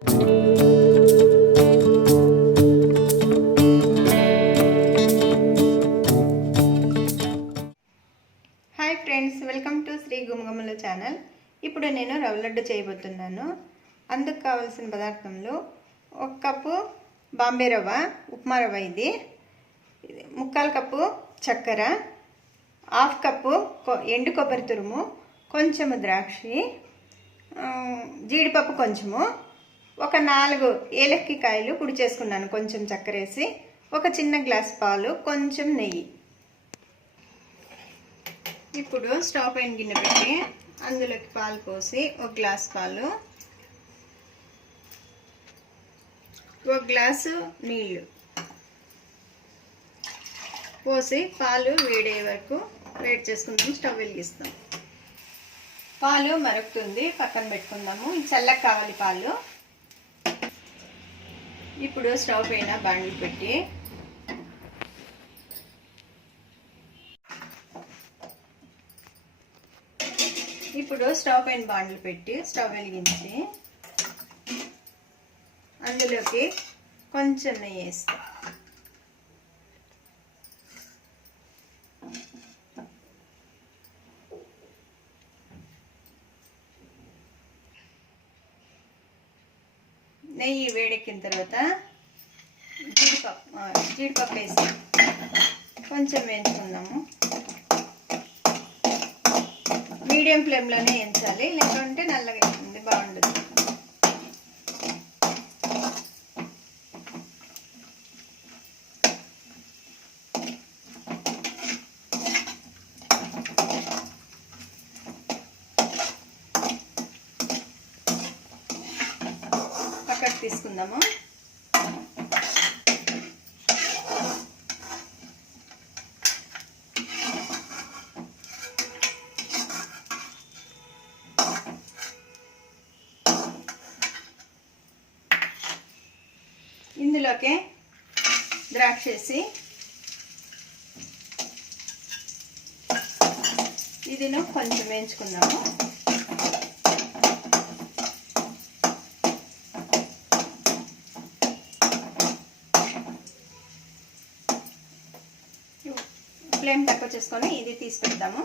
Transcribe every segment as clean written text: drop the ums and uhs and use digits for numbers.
Hi friends, welcome to Shri Gumagumala channel. ఇప్పుడు నేను రవ్వ లడ్డు చేయబోతున్నాను. అందుకు కావాల్సిన పదార్థంలో 1 కప్పు బాంబే రవ్వ, ఉప్మా రవ్వ, ఇది 1/4 కప్పు చక్కెర, 1/2 కప్పు ఎండు కొబ్బరి తురుము, కొంచెము ద్రాక్షి, జీడిపప్పు కొంచెము, ఒక 4 ఏలక్కికాయలు పొడి చేసుకున్నాను కొంచెం చక్కెర వేసి, ఒక చిన్న గ్లాస్ పాలు, కొంచెం నెయ్యి. ఇప్పుడు స్టవ్ పైన గిన్నె పెట్టి అందులోకి పాలు పోసి 1 గ్లాస్ పాలు, 1 గ్లాసు నీళ్ళు పోసి పాలు వేడే వరకు వేడి చేసుకుందాం. స్టవ్ వెలిగిస్తాం. పాలు మరుగుతుంది, పక్కన పెట్టుకుందాము. చల్లగా కావాలి పాలు. ఇప్పుడు స్టవ్ పైన బాండిల్ పెట్టి స్టవ్ వెలిగించి అందులోకి కొంచెం నెయ్యి వేస్తాం. నెయ్యి వేడెక్కిన తర్వాత జీడిపప్పు వేసి కొంచెం వేయించుకుందాము. మీడియం ఫ్లేమ్లోనే వేయించాలి, లేకుంటే నల్లగా అవుతుంది, బాగుండదు. పక్కకు తీసుకుందాము. ఇందులోకి ద్రాక్ష వేసి ఇది కొంచెం వేయించుకుందాము. ఫ్లేమ్ తక్కువ చేసుకొని ఇది తీసి పెడదాము.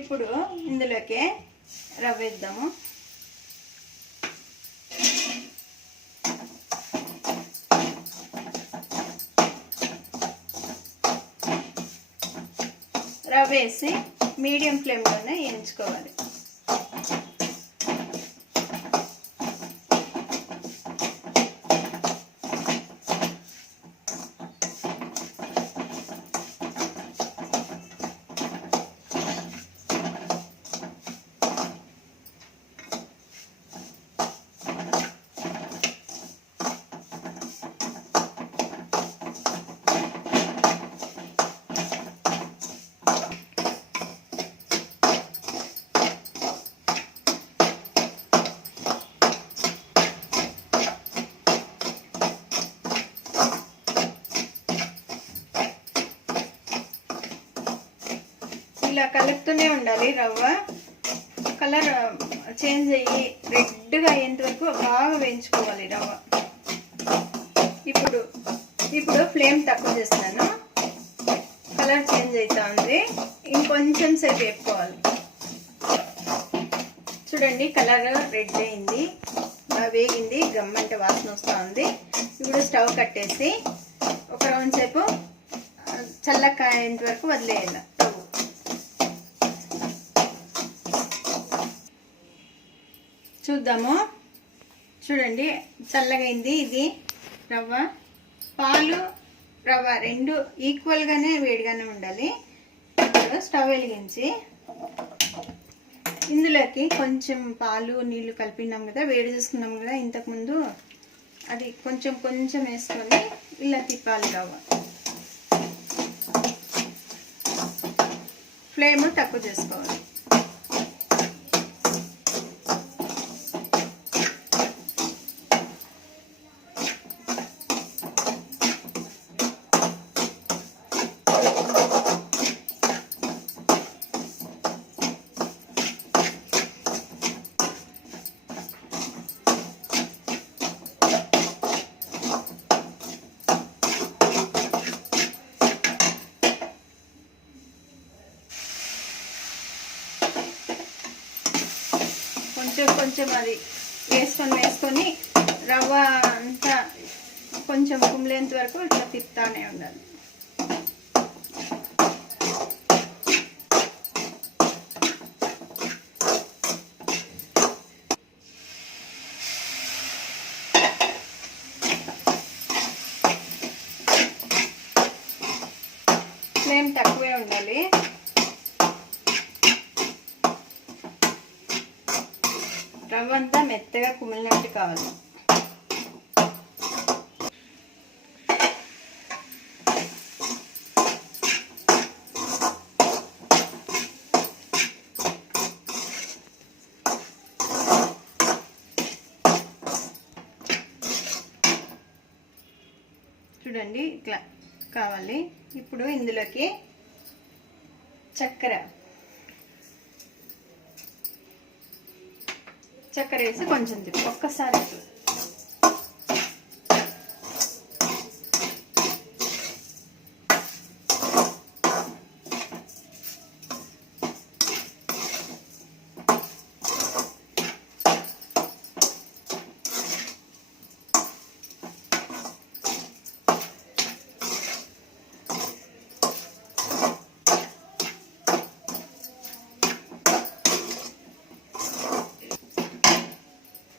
ఇప్పుడు ఇందులోకి రవ్వ వేద్దాము. రవ్వ వేసి మీడియం ఫ్లేమ్లోనే వేయించుకోవాలి. ఇలా కలుపుతూనే ఉండాలి. రవ్వ కలర్ చేంజ్ అయ్యి రెడ్గా అయ్యేంత వరకు బాగా వేయించుకోవాలి రవ్వ. ఇప్పుడు ఫ్లేమ్ తక్కువ చేస్తున్నాను. కలర్ చేంజ్ అవుతా ఉంది, ఇంకొంచెం సేపు వేపుకోవాలి. చూడండి, కలర్ రెడ్ అయింది, బాగా వేగింది, గమ్మంటే వాసన వస్తూ ఉంది. ఇప్పుడు స్టవ్ కట్టేసి ఒక రౌండ్ సేపు చల్లకాయేంత వరకు వదిలేయాలి. చూద్దాము. చూడండి, చల్లగైంది. ఇది రవ్వ, పాలు, రవ్వ రెండు ఈక్వల్గానే వేడిగానే ఉండాలి. ఇప్పుడు స్టవ్ వెలిగించి ఇందులోకి కొంచెం పాలు నీళ్లు కలిపినాం కదా, వేడి చేసుకున్నాం కదా ఇంతకుముందు, అది కొంచెం వేసుకొని ఇలా తిప్పాలి. రవ్వ ఫ్లేమ్ తక్కువ చేసుకోవాలి. కొంచెం కొంచెం అది వేసుకొని రవ్వ అంతా కొంచెం కుమిలేంత వరకు ఇట్లా తిప్పుతానే ఉండాలి. ఫ్లేమ్ తక్కువే ఉండాలి. రవ్వ అంతా మెత్తగా కుమిలినట్టు కావాలి. చూడండి ఇట్లా కావాలి. ఇప్పుడు ఇందులోకి చక్కెర వేసి కొంచెం ఒక్కసారి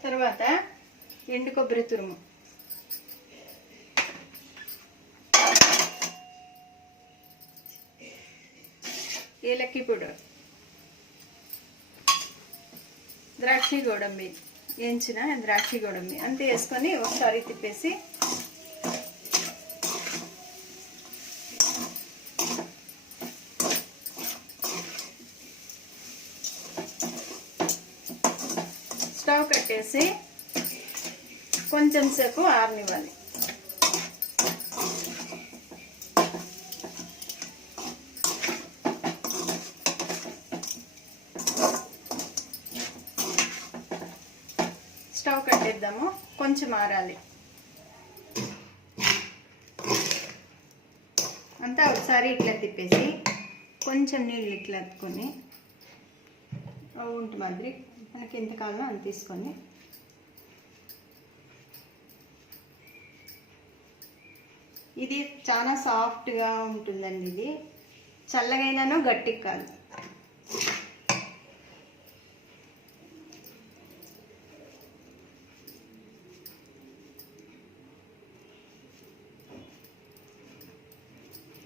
తర్వాత ఎండు కొబ్బరి తురుము, ఏలక్కి పౌడర్, ద్రాక్షి గోడంబి, వేయించిన ద్రాక్షి గోడంబి అంతే వేసుకొని ఒకసారి తిప్పేసి స్టవ్ కట్టేసి కొంచెం సేపు ఆరనివ్వాలి. స్టవ్ కట్టేద్దాము, కొంచెం ఆరాలి. అంతా ఒకసారి ఇట్లా తిప్పేసి కొంచెం నీళ్ళు ఇట్లా అతుకొని ఉంటు మాదిరి మనకి ఎంత కావాలో అంత తీసుకొని ఇది చాలా సాఫ్ట్గా ఉంటుందండి. ఇది చల్లగైనాను గట్టికి కాదు.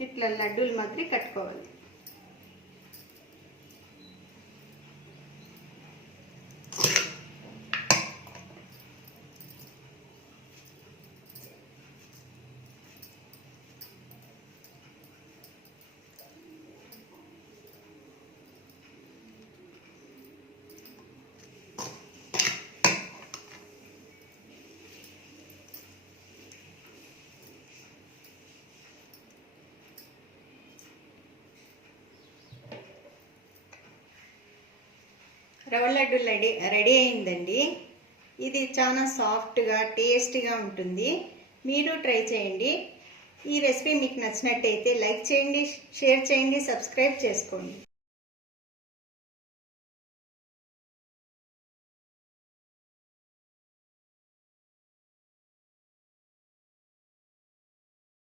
ఇట్లా లడ్డూలు మాదిరి కట్టుకోవాలి. రవ్వ లడ్డు రెడీ అయిందండి. ఇది చాలా సాఫ్ట్గా టేస్టీగా ఉంటుంది. మీరు ట్రై చేయండి. ఈ రెసిపీ మీకు నచ్చినట్టయితే లైక్ చేయండి, షేర్ చేయండి, సబ్స్క్రైబ్ చేసుకోండి.